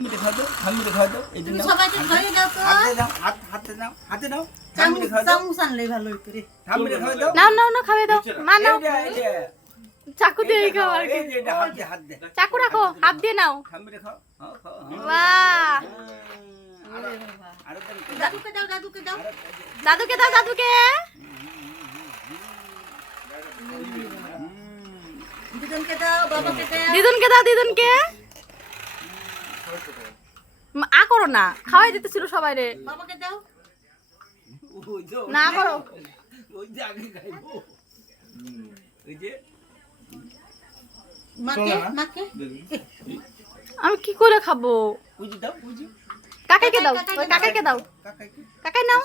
খাও তো ঠাম্মিরে খাও তো এই জন্য সবাইকে খাইয়ে দাও তো হাতে দাও চামচ আনলে ভালো করে ঠাম্মিরে খাও দাও নাও খাবে দাও মা নাও এই যে চাকু দিয়ে খাও আর কি এই যে এটা হাত দে চাকু রাখো হাত দিয়ে নাও ঠাম্মিরে খাও খাও বাহ আরো দাদুকে দাও দাদুকে দাও দিদুনকে দাও বাবাকে দাও দিদুনকে আ করো না খাওয়াই দিতেছিল সবাই রে বাবাকে দাও না করো ওই যে আগে খাইবো ওই যে মাকে আমি কি করে খাবো বুঝি দাও বুঝি কাকাইকে দাও ওই কাকাইকে দাও কাকাইকে কাকাই নাও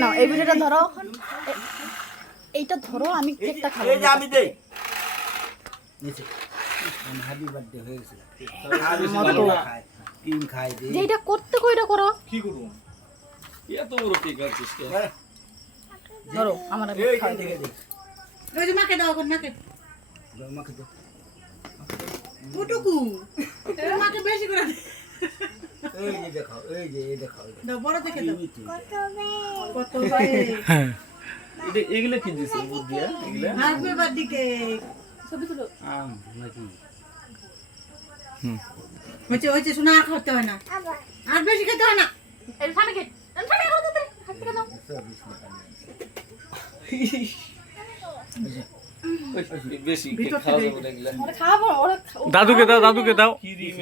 নাও এই ভিডিওটা ধরো এইটা ধরো আমি কেকটা খাবো এই যে আমি দেই নিচে হ্যাপি বার্থডে হয়ে গেছে ক্রিম খাই দে যে এটা করতে কইরা করো কি করব এত বড় কেক আছিস কে ধরো আমার এই যে দেখে দে ওই যে মাকে দাও এখন মাকে মাকে দে ওটুকু মাকে বেশি করে এই যে দেখাও এই যে এই দেখাও দাও বড় থেকে দাও কত এটা এগুলা কি দিছে বুদ্ধি দিয়া এগুলা হ্যাপি বার্থডে কেক ছবি তুলো আম নাকি হচ্ছে শোনা আর খাওয়াতে হয় না আর বেশি খেতে হয় না এই সামনে কে সামনে করো দিতে হাত থেকে নাও বেশি কেক খাওয়া যাবে না এগুলা ওরে খাবো ওরে দাদুকে দাও কি দিই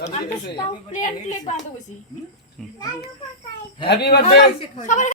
দাদু দিছে প্লেট বানাতে বসি হ্যাপি বার্থডে সবাই